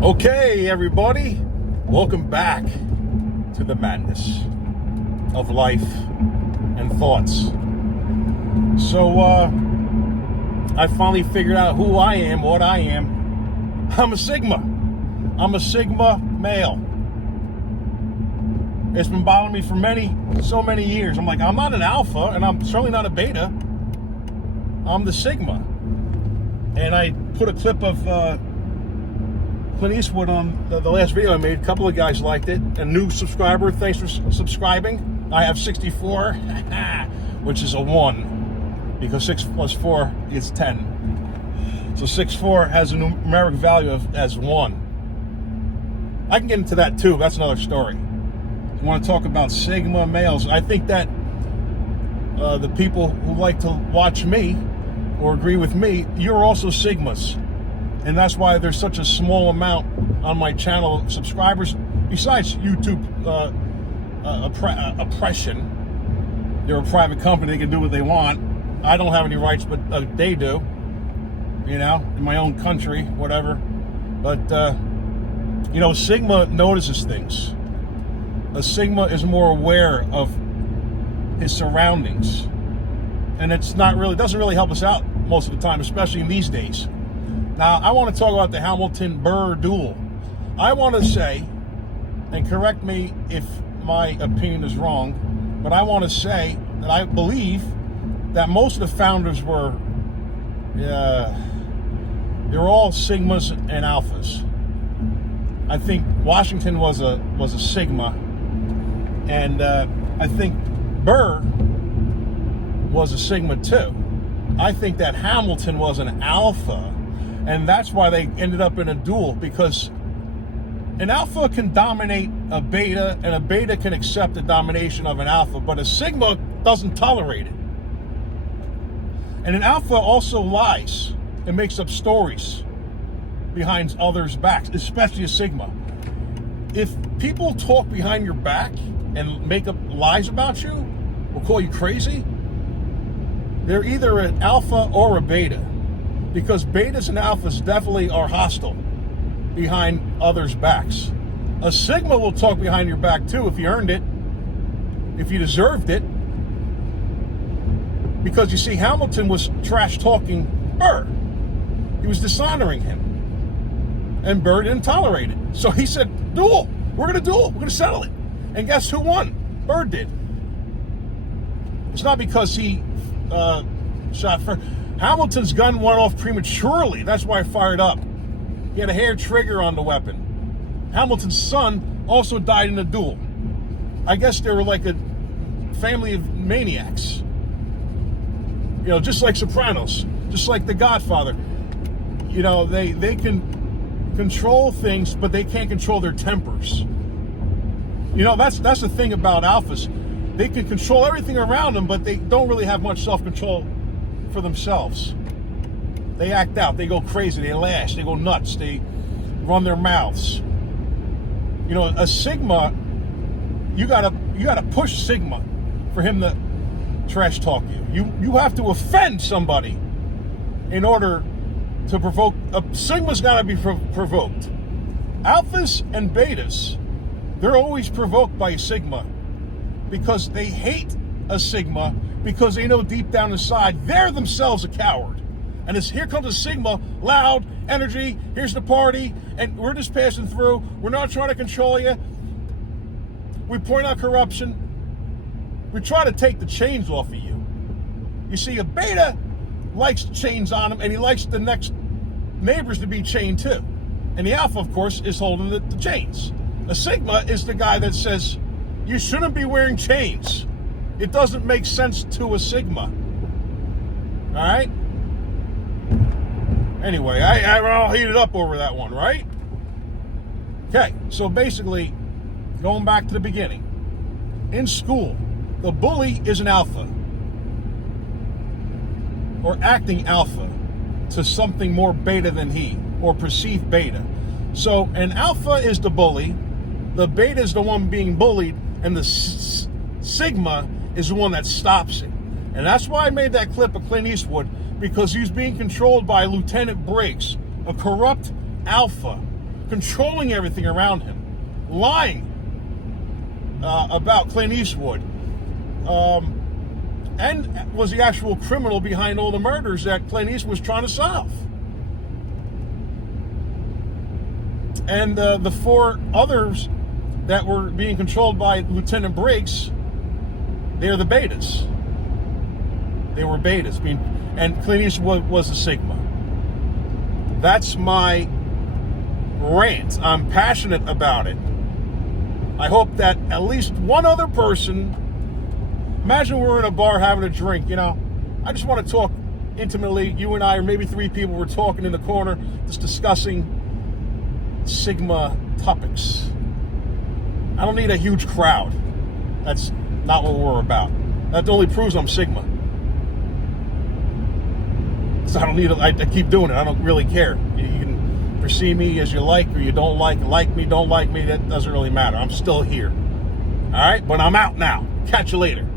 Okay, everybody, welcome back to the madness of life and thoughts. So, I finally figured out who I am, what I am. I'm a Sigma. I'm a Sigma male. It's been bothering me for so many years. I'm like, I'm not an alpha, and I'm certainly not a beta. I'm the Sigma. And I put a clip of Clint Eastwood on the last video I made. A couple of guys liked it. A new subscriber, thanks for subscribing. I have 64, which is a 1, because 6 plus 4 is 10. So 64 has a numeric value as 1. I can get into that too. That's another story. I want to talk about Sigma males. I think that the people who like to watch me or agree with me, you're also Sigmas. And that's why there's such a small amount on my channel of subscribers. Besides YouTube oppression, they're a private company. They can do what they want. I don't have any rights, but they do. You know, in my own country, whatever. But, you know, Sigma notices things. A Sigma is more aware of his surroundings. And doesn't really help us out most of the time, especially in these days. Now, I want to talk about the Hamilton-Burr duel. I want to say, and correct me if my opinion is wrong, but I want to say that I believe that most of the founders were, they were all Sigmas and Alphas. I think Washington was a Sigma, and I think Burr was a Sigma too. I think that Hamilton was an Alpha. And that's why they ended up in a duel, because an alpha can dominate a beta, and a beta can accept the domination of an alpha, but a Sigma doesn't tolerate it. And an alpha also lies and makes up stories behind others' backs, especially a Sigma. If people talk behind your back and make up lies about you or call you crazy, they're either an alpha or a beta. Because betas and alphas definitely are hostile behind others' backs. A Sigma will talk behind your back too if you earned it, if you deserved it. Because you see, Hamilton was trash talking Burr. He was dishonoring him. And Burr didn't tolerate it. So he said, duel. We're going to duel. We're going to settle it. And guess who won? Burr did. It's not because he shot first. Hamilton's gun went off prematurely. That's why I fired up. He had a hair trigger on the weapon. Hamilton's son also died in a duel. I guess they were like a family of maniacs. You know, just like Sopranos, just like The Godfather. You know, they can control things, but they can't control their tempers. You know, that's the thing about alphas. They can control everything around them, but they don't really have much self-control for themselves. They act out, they go crazy, they lash, they go nuts, they run their mouths. You know, a Sigma, you gotta push Sigma for him to trash talk you. You have to offend somebody in order to provoke. A Sigma's gotta be provoked. Alphas and betas, they're always provoked by a Sigma because they hate a Sigma, because they know deep down inside they're themselves a coward. And here comes a Sigma, loud, energy, here's the party, and we're just passing through. We're not trying to control you. We point out corruption. We try to take the chains off of you. You see, a beta likes chains on him, and he likes the next neighbors to be chained too. And the alpha, of course, is holding the chains. A Sigma is the guy that says, you shouldn't be wearing chains. It doesn't make sense to a Sigma. All right? Anyway, I'm all heated up over that one, right? Okay, so basically, going back to the beginning. In school, the bully is an alpha. Or acting alpha to something more beta than he, or perceived beta. So an alpha is the bully, the beta is the one being bullied, and the Sigma is the one that stops it. And that's why I made that clip of Clint Eastwood, because he's being controlled by Lieutenant Briggs, a corrupt alpha controlling everything around him, lying about Clint Eastwood, and was the actual criminal behind all the murders that Clint Eastwood was trying to solve. And the four others that were being controlled by Lieutenant Briggs, they're the betas. They were betas. And Clint Eastwood was a Sigma. That's my rant. I'm passionate about it. I hope that at least one other person, imagine we're in a bar having a drink, I just want to talk intimately, you and I, or maybe three people, were talking in the corner, just discussing Sigma topics. I don't need a huge crowd. That's not what we're about. That only proves I'm Sigma. So I don't need I keep doing it. I don't really care. You can perceive me as you like or you don't like me, don't like me, that doesn't really matter. I'm still here. All right? But I'm out now. Catch you later.